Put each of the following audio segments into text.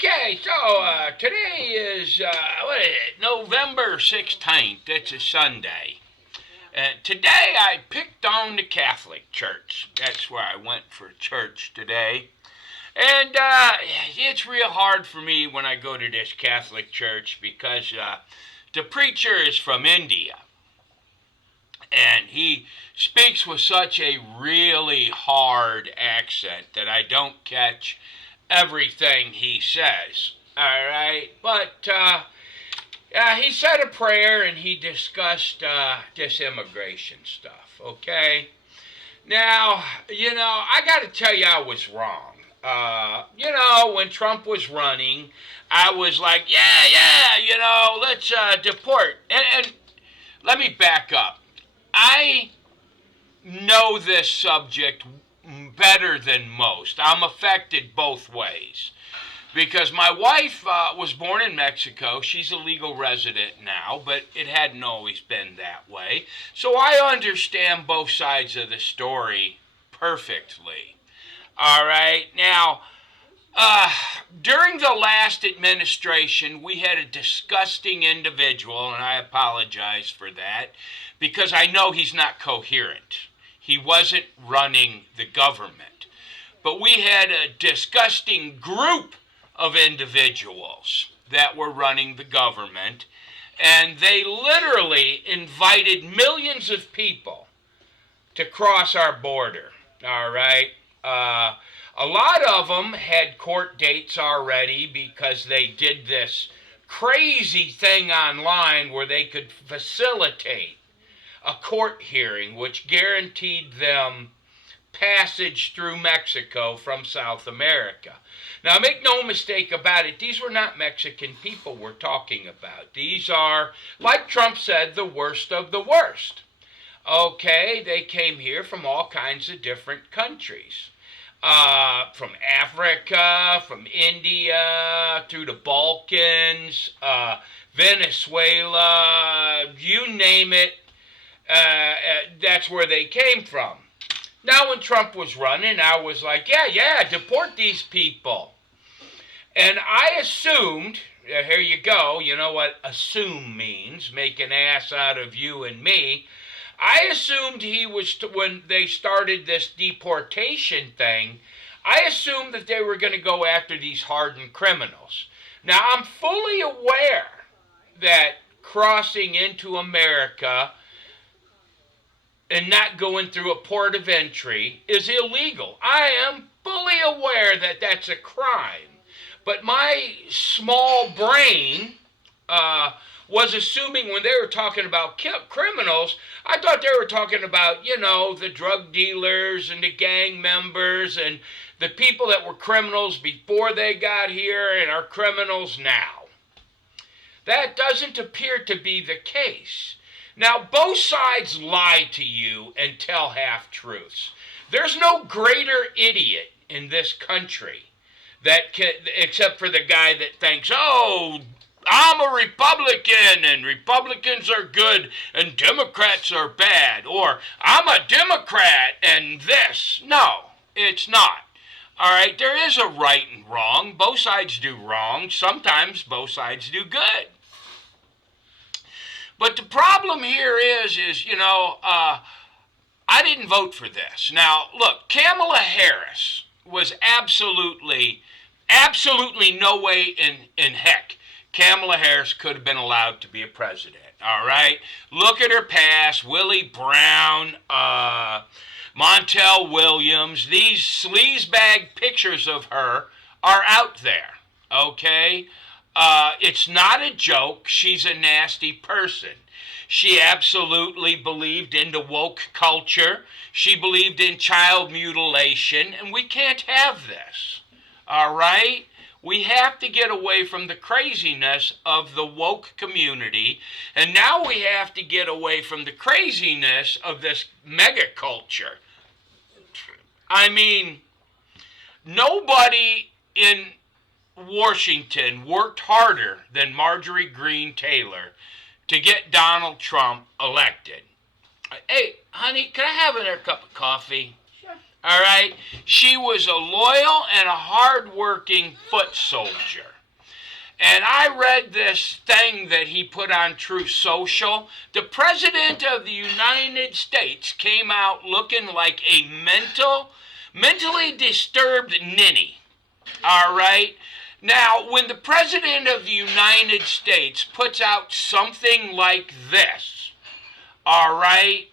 Okay, so today is, what is it, November 16th. It's a Sunday. Today I picked on the Catholic Church. That's where I went for church today. And it's real hard for me when I go to this Catholic church because the preacher is from India. And he speaks with such a really hard accent that I don't catch everything he says. All right, but he said a prayer and he discussed this immigration stuff. Okay, now I got to tell you I was wrong. When Trump was running, I was like, yeah, let's deport. And let me back up. I know this subject better than most. I'm affected both ways because my wife was born in Mexico. She's a legal resident now, but it hadn't always been that way. So I understand both sides of the story perfectly. All right. Now, during the last administration, we had a disgusting individual, and I apologize for that, because I know he's not coherent. He wasn't running the government. But we had a disgusting group of individuals that were running the government, and they literally invited millions of people to cross our border, all right? A lot of them had court dates already because they did this crazy thing online where they could facilitate a court hearing which guaranteed them passage through Mexico from South America. Now, make no mistake about it, these were not Mexican people we're talking about. These are, like Trump said, the worst of the worst. Okay, they came here from all kinds of different countries. From Africa, from India, through the Balkans, Venezuela, you name it, that's where they came from. Now when Trump was running, I was like, yeah, deport these people. And I assumed, here you go, you know what assume means, make an ass out of you and me. I assumed he was, when they started this deportation thing, I assumed that they were going to go after these hardened criminals. Now, I'm fully aware that crossing into America and not going through a port of entry is illegal. I am fully aware that that's a crime. But my small brain was assuming when they were talking about criminals, I thought they were talking about, the drug dealers and the gang members and the people that were criminals before they got here and are criminals now. That doesn't appear to be the case. Now, both sides lie to you and tell half-truths. There's no greater idiot in this country except for the guy that thinks, I'm a Republican and Republicans are good and Democrats are bad. Or I'm a Democrat and this. No, it's not. All right, there is a right and wrong. Both sides do wrong. Sometimes both sides do good. But the problem here is I didn't vote for this. Now, look, Kamala Harris was absolutely no way in heck Kamala Harris could have been allowed to be a president, all right? Look at her past, Willie Brown, Montel Williams. These sleazebag pictures of her are out there, okay? It's not a joke. She's a nasty person. She absolutely believed in the woke culture. She believed in child mutilation, and we can't have this, all right? We have to get away from the craziness of the woke community, and now we have to get away from the craziness of this mega culture. I mean, nobody in Washington worked harder than Marjorie Greene Taylor to get Donald Trump elected. Hey, honey, can I have another cup of coffee? Sure. All right? She was a loyal and a hard-working foot soldier. And I read this thing that he put on Truth Social. The President of the United States came out looking like a mentally disturbed ninny. All right? Now, when the President of the United States puts out something like this, all right,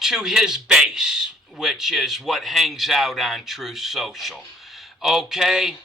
to his base, which is what hangs out on Truth Social, okay?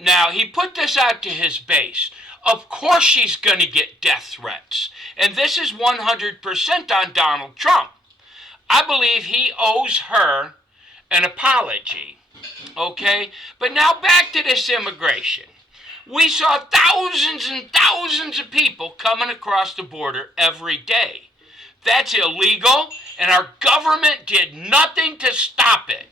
Now, he put this out to his base. Of course she's going to get death threats. And this is 100% on Donald Trump. I believe he owes her an apology. Okay? But now back to this immigration. We saw thousands and thousands of people coming across the border every day. That's illegal, and our government did nothing to stop it.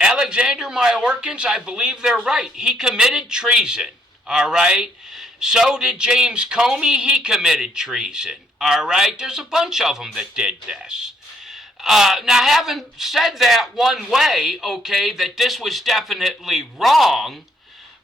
Alexander Mayorkas, I believe they're right. He committed treason, all right? So did James Comey. He committed treason, all right? There's a bunch of them that did this. Now, having said that one way, okay, that this was definitely wrong,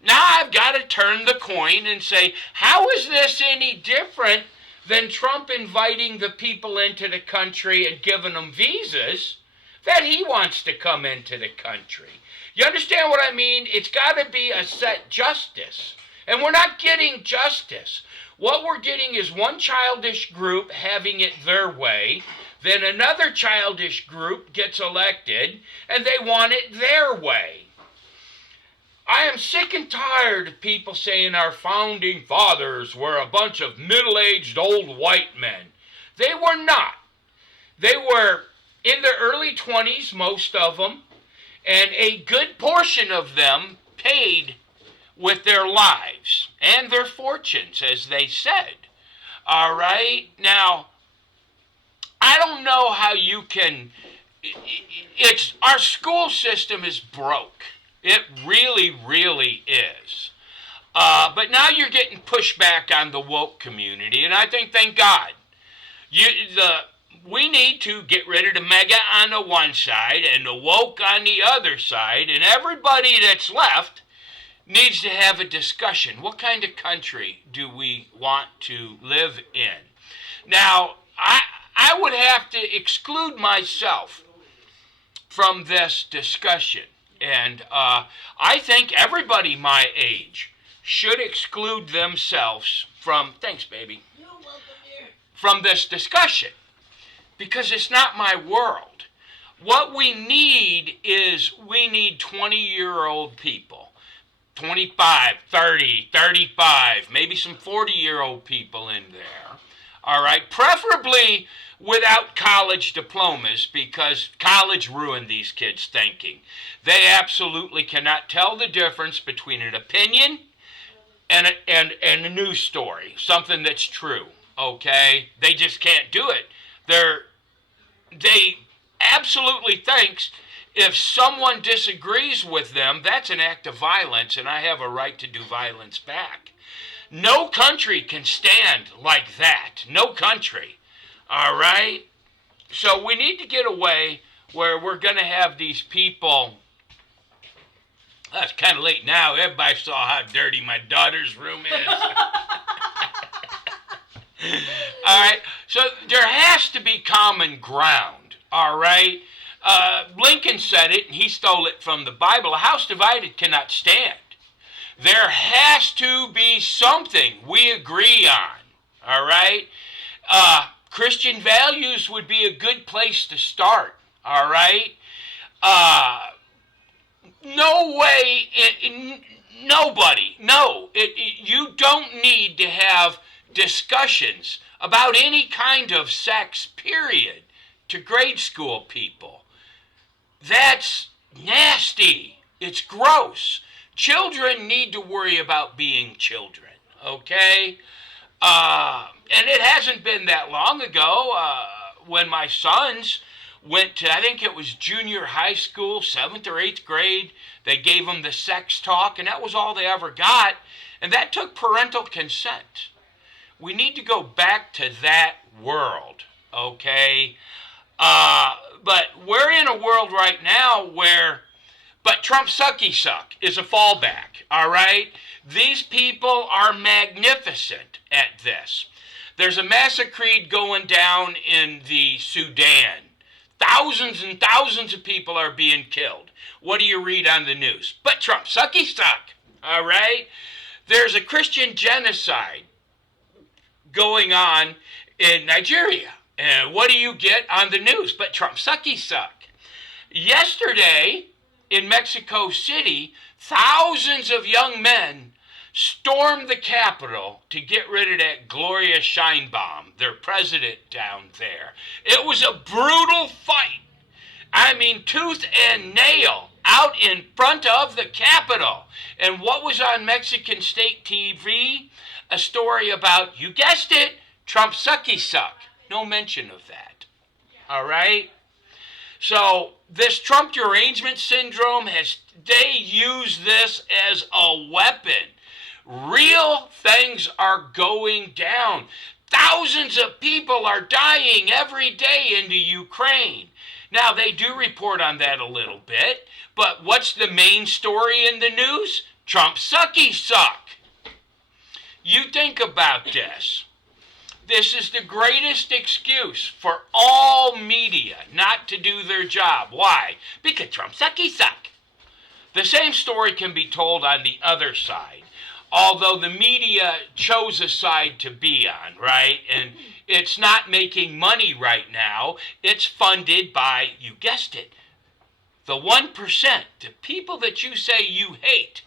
now I've got to turn the coin and say, how is this any different than Trump inviting the people into the country and giving them visas that he wants to come into the country? You understand what I mean? It's got to be a set justice. And we're not getting justice. What we're getting is one childish group having it their way, then another childish group gets elected, and they want it their way. I am sick and tired of people saying our founding fathers were a bunch of middle-aged old white men. They were not. They were in their early 20s, most of them, and a good portion of them paid with their lives and their fortunes, as they said. All right? Now, I don't know how you can... our school system is broke. It really, really is. But now you're getting pushback on the woke community, and I think, thank God. We need to get rid of the mega on the one side and the woke on the other side, and everybody that's left needs to have a discussion. What kind of country do we want to live in? Now, I would have to exclude myself from this discussion. And I think everybody my age should exclude themselves from, thanks baby, you're welcome, dear, from this discussion, because it's not my world. What we need is, we need 20-year-old people, 25, 30, 35, maybe some 40-year-old people in there, all right, preferably without college diplomas, because college ruined these kids' thinking. They absolutely cannot tell the difference between an opinion and a news story, something that's true, okay? They just can't do it. They absolutely think if someone disagrees with them, that's an act of violence, and I have a right to do violence back. No country can stand like that. No country. All right? So we need to get away where we're going to have these people. It's kind of late now. Everybody saw how dirty my daughter's room is. All right? So there has to be common ground. All right? Lincoln said it, and he stole it from the Bible. A house divided cannot stand. There has to be something we agree on. All right? Christian values would be a good place to start, all right? No way, nobody, no. You don't need to have discussions about any kind of sex, period, to grade school people. That's nasty. It's gross. Children need to worry about being children, okay? And it hasn't been that long ago when my sons went to, I think it was junior high school, 7th or 8th grade. They gave them the sex talk, and that was all they ever got. And that took parental consent. We need to go back to that world, okay? But we're in a world right now where, but Trump sucky suck is a fallback, all right? These people are magnificent at this. There's a massacre going down in the Sudan. Thousands and thousands of people are being killed. What do you read on the news? But Trump sucky suck, all right? There's a Christian genocide going on in Nigeria. And what do you get on the news? But Trump sucky suck. Yesterday in Mexico City, thousands of young men stormed the Capitol to get rid of that Gloria Sheinbaum, their president down there. It was a brutal fight. I mean, tooth and nail out in front of the Capitol. And what was on Mexican state TV? A story about, you guessed it, Trump sucky suck. No mention of that. All right? So this Trump derangement syndrome, they use this as a weapon. Real things are going down. Thousands of people are dying every day in the Ukraine. Now, they do report on that a little bit, but what's the main story in the news? Trump sucky suck. You think about this. This is the greatest excuse for all media not to do their job. Why? Because Trump sucky suck. The same story can be told on the other side, although the media chose a side to be on, right? And it's not making money right now. It's funded by, you guessed it, the 1%, the people that you say you hate,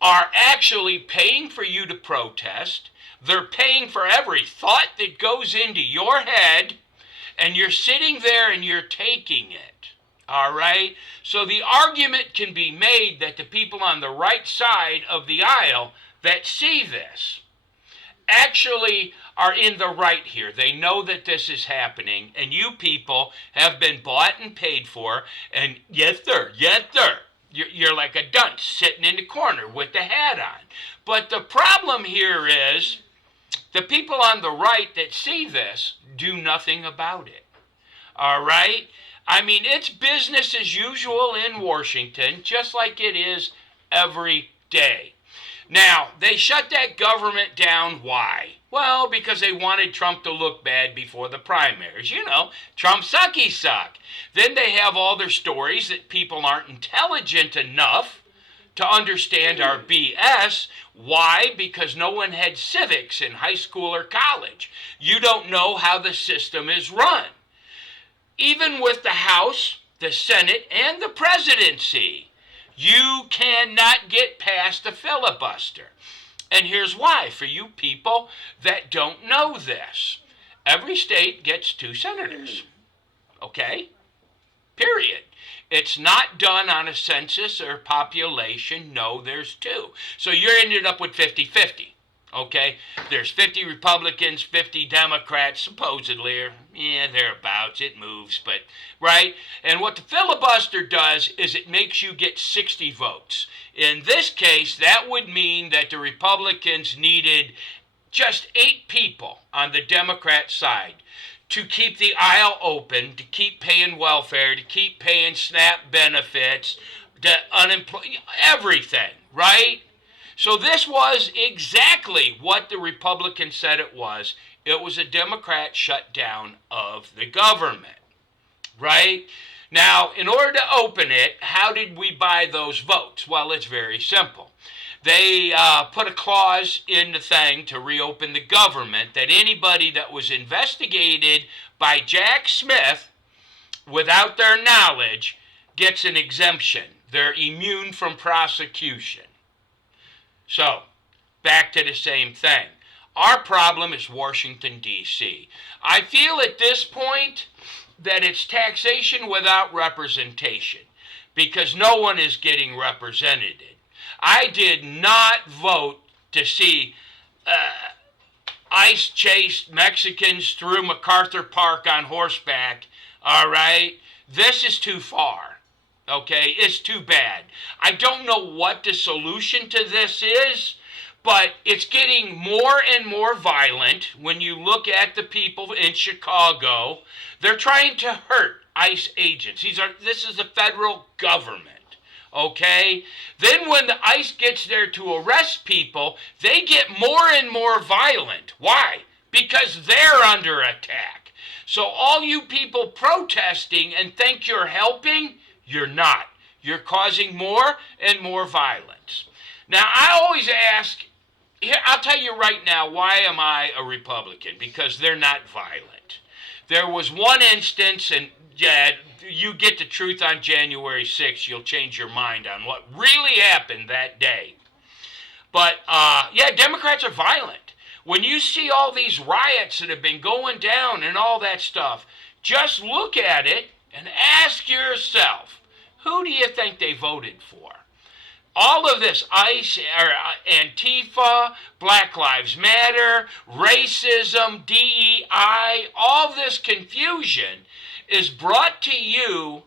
are actually paying for you to protest. They're paying for every thought that goes into your head, and you're sitting there and you're taking it, all right? So the argument can be made that the people on the right side of the aisle that see this actually are in the right here. They know that this is happening, and you people have been bought and paid for, and yes, sir, you're like a dunce sitting in the corner with the hat on. But the problem here is the people on the right that see this do nothing about it. All right? I mean, it's business as usual in Washington, just like it is every day. Now, they shut that government down. Why? Well, because they wanted Trump to look bad before the primaries. You know, Trump sucky suck. Then they have all their stories that people aren't intelligent enough to understand our BS. Why? Because no one had civics in high school or college. You don't know how the system is run. Even with the House, the Senate, and the presidency, you cannot get past the filibuster. And here's why, for you people that don't know this. Every state gets 2 senators. Okay? Period. It's not done on a census or population. No, there's 2. So you're ended up with 50-50. Okay? There's 50 Republicans, 50 Democrats, supposedly. Yeah, thereabouts. It moves, but, right? And what the filibuster does is it makes you get 60 votes. In this case, that would mean that the Republicans needed just 8 people on the Democrat side to keep the aisle open, to keep paying welfare, to keep paying SNAP benefits, the unemployment, everything, right? So this was exactly what the Republicans said it was. It was a Democrat shutdown of the government, right? Now, in order to open it, how did we buy those votes? Well, it's very simple. They put a clause in the thing to reopen the government that anybody that was investigated by Jack Smith without their knowledge gets an exemption. They're immune from prosecution. So, back to the same thing. Our problem is Washington, D.C. I feel at this point that it's taxation without representation because no one is getting represented. I did not vote to see ICE-chased Mexicans through MacArthur Park on horseback, all right? This is too far, okay? It's too bad. I don't know what the solution to this is, but it's getting more and more violent when you look at the people in Chicago. They're trying to hurt ICE agents. This is the federal government, okay? Then when the ICE gets there to arrest people, they get more and more violent. Why? Because they're under attack. So all you people protesting and think you're helping, you're not. You're causing more and more violence. Now, I always ask, here, I'll tell you right now, why am I a Republican? Because they're not violent. There was one instance, and yeah, you get the truth on January 6th, you'll change your mind on what really happened that day. But, yeah, Democrats are violent. When you see all these riots that have been going down and all that stuff, just look at it and ask yourself, who do you think they voted for? All of this ICE, Antifa, Black Lives Matter, racism, DEI, all this confusion is brought to you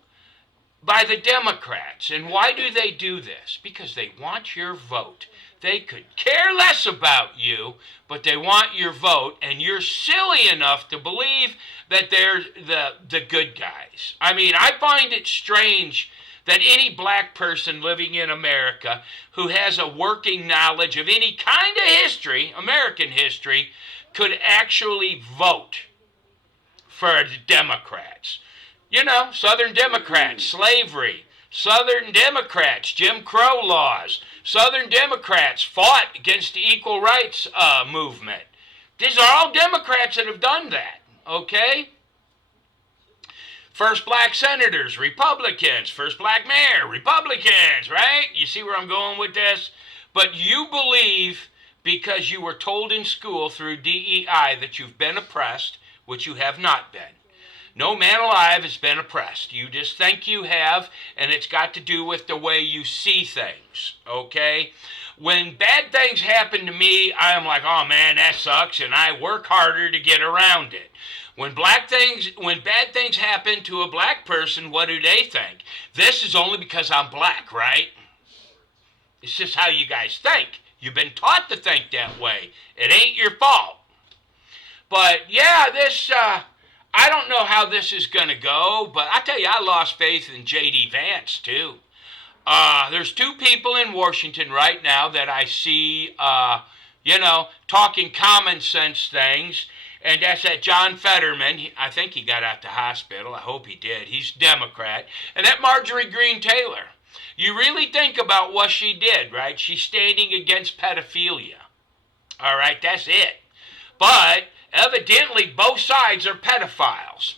by the Democrats. And why do they do this? Because they want your vote. They could care less about you, but they want your vote, and you're silly enough to believe that they're the good guys. I mean, I find it strange that any black person living in America who has a working knowledge of any kind of history, American history, could actually vote for the Democrats. You know, Southern Democrats, slavery. Southern Democrats, Jim Crow laws. Southern Democrats fought against the equal rights movement. These are all Democrats that have done that, okay? First black senators, Republicans. First black mayor, Republicans, right? You see where I'm going with this? But you believe because you were told in school through DEI that you've been oppressed, which you have not been. No man alive has been oppressed. You just think you have, and it's got to do with the way you see things, okay? When bad things happen to me, I am like, oh man, that sucks, and I work harder to get around it. When bad things happen to a black person, what do they think? This is only because I'm black, right? It's just how you guys think. You've been taught to think that way. It ain't your fault. But yeah, I don't know how this is going to go, but I tell you, I lost faith in J.D. Vance, too. There's two people in Washington right now that I see, talking common sense things, and that's that John Fetterman. I think he got out the hospital. I hope he did. He's Democrat. And that Marjorie Greene Taylor. You really think about what she did, right? She's standing against pedophilia. All right, that's it. But evidently, both sides are pedophiles.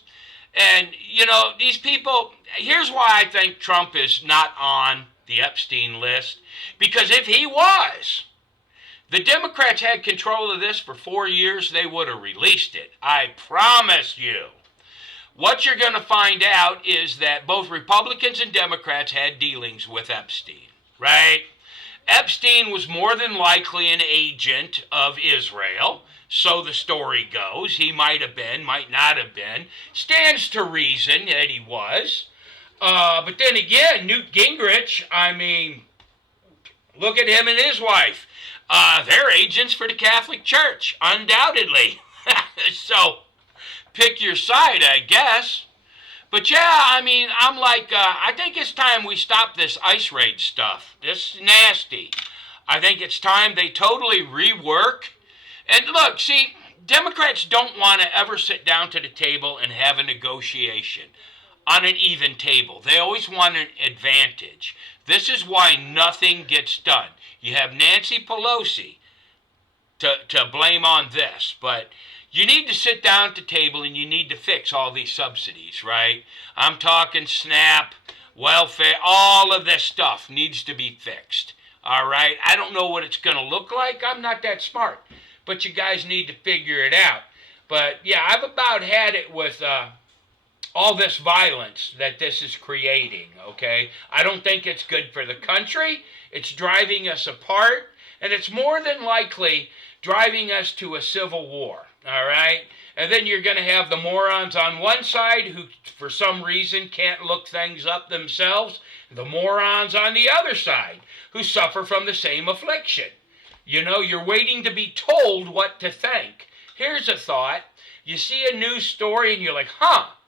And, these people, here's why I think Trump is not on the Epstein list. Because if he was, the Democrats had control of this for 4 years, they would have released it. I promise you. What you're going to find out is that both Republicans and Democrats had dealings with Epstein, right? Epstein was more than likely an agent of Israel. So the story goes. He might have been, might not have been. Stands to reason that he was. But then again, Newt Gingrich, I mean, look at him and his wife. They're agents for the Catholic Church, undoubtedly. So pick your side, I guess. But yeah, I mean, I'm like, I think it's time we stop this ICE raid stuff. This is nasty. I think it's time they totally rework. And look, see, Democrats don't want to ever sit down to the table and have a negotiation on an even table. They always want an advantage. This is why nothing gets done. You have Nancy Pelosi to blame on this, but you need to sit down at the table and you need to fix all these subsidies, right? I'm talking SNAP, welfare, all of this stuff needs to be fixed, all right? I don't know what it's going to look like. I'm not that smart. But you guys need to figure it out. But yeah, I've about had it with all this violence that this is creating, okay? I don't think it's good for the country. It's driving us apart. And it's more than likely driving us to a civil war, all right? And then you're going to have the morons on one side who, for some reason, can't look things up themselves. The morons on the other side who suffer from the same affliction. You're waiting to be told what to think. Here's a thought. You see a news story and you're like,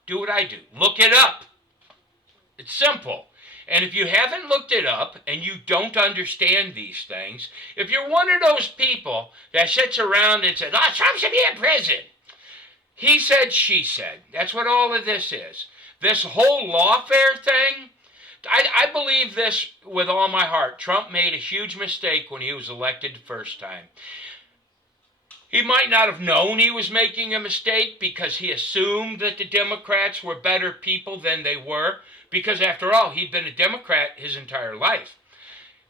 do what I do. Look it up. It's simple. And if you haven't looked it up and you don't understand these things, if you're one of those people that sits around and says, oh, Trump should be in prison. He said, she said. That's what all of this is. This whole lawfare thing, I believe this with all my heart. Trump made a huge mistake when he was elected the first time. He might not have known he was making a mistake because he assumed that the Democrats were better people than they were, because after all, he'd been a Democrat his entire life.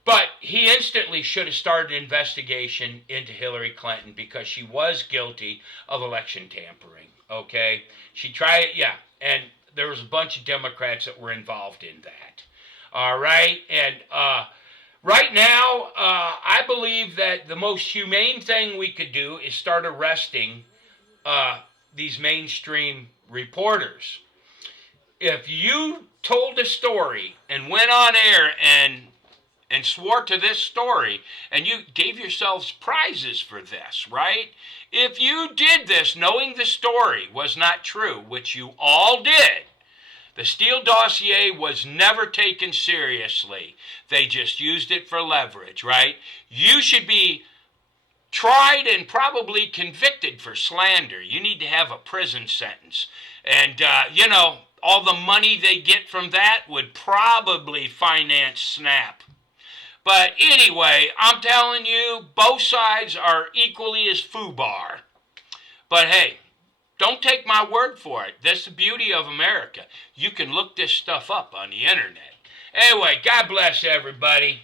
But he instantly should have started an investigation into Hillary Clinton because she was guilty of election tampering, okay? She tried it, yeah, and there was a bunch of Democrats that were involved in that, all right? And right now, I believe that the most humane thing we could do is start arresting these mainstream reporters. If you told a story and went on air and swore to this story, and you gave yourselves prizes for this, right? If you did this knowing the story was not true, which you all did, the Steele dossier was never taken seriously. They just used it for leverage, right? You should be tried and probably convicted for slander. You need to have a prison sentence. And, all the money they get from that would probably finance SNAP. But anyway, I'm telling you, both sides are equally as FUBAR. But hey, don't take my word for it. That's the beauty of America. You can look this stuff up on the internet. Anyway, God bless everybody.